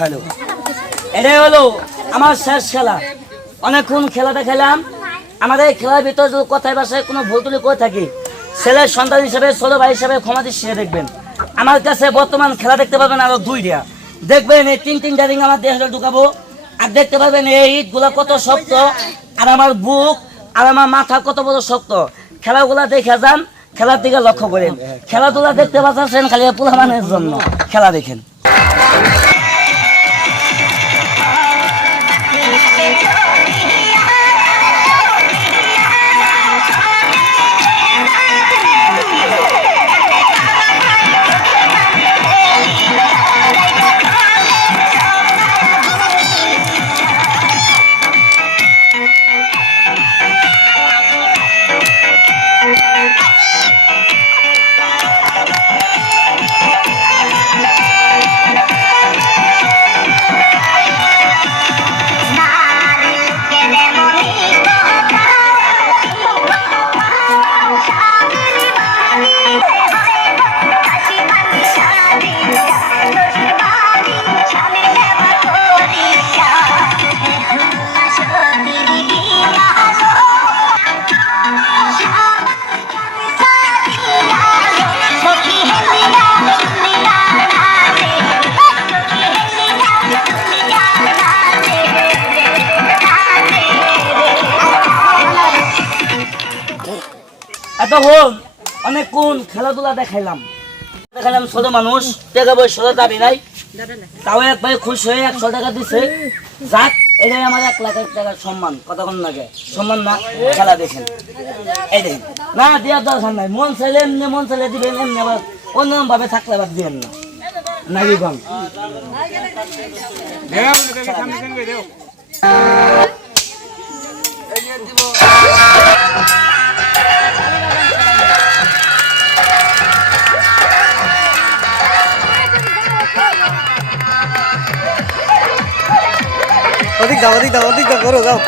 Hello, এটাই হলো আমার শেষ খেলা। অনেকক্ষণ খেলাটা খেলাম। আমাদের এই খেলার ভিতরে যদি কথায় বাসায় কোনো ভুল তুলি করে থাকি, ছেলের সন্তান হিসেবে, ছোট ভাই হিসেবে ক্ষমা দৃষ্টিতে দেখবেন। আমার কাছে বর্তমান খেলা দেখতে পাবেন আরো 2টা। দেখবেন এই তিনটা রিং আমার দেহটা ঢুকাবো, আর দেখতে পাবেন এই ইটগুলা কত শক্ত, আর আমার বুক আর আমার মাথা কত বড় শক্ত। খেলাগুলা দেখে যান, খেলার দিকে লক্ষ্য করেন। খেলাধুলা দেখতে পাচ্ছেন খালি পোলামানের জন্য, খেলা দেখেন। এতক্ষণ অনেকক্ষণ খেলাধুলা দেখাইলাম ছোট মানুষ, টাকা পয়সা দাবি নাই, তাও এক ভাই খুশি হয়ে 100 টাকা দিছে। যাক, এটাই আমার 1 লাখ টাকার সম্মান। কতক্ষণ লাগে সম্মান না? খেলা দেখেন, এই দেখেন না দেওয়ার দরকার নাই। মন চাইলে এমনি, মন চাইলে দিবেন এমনি, আবার অন্যরকম ভাবে থাকলে আবার দিবেন না, নাকি কম? ওদিক যাও, ওদিক যাও, ওদিক যাও, করো যাও।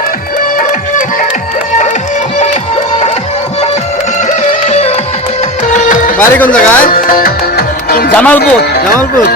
বাড়ি কোন জায়গায়? জামালপুর। জামালপুর।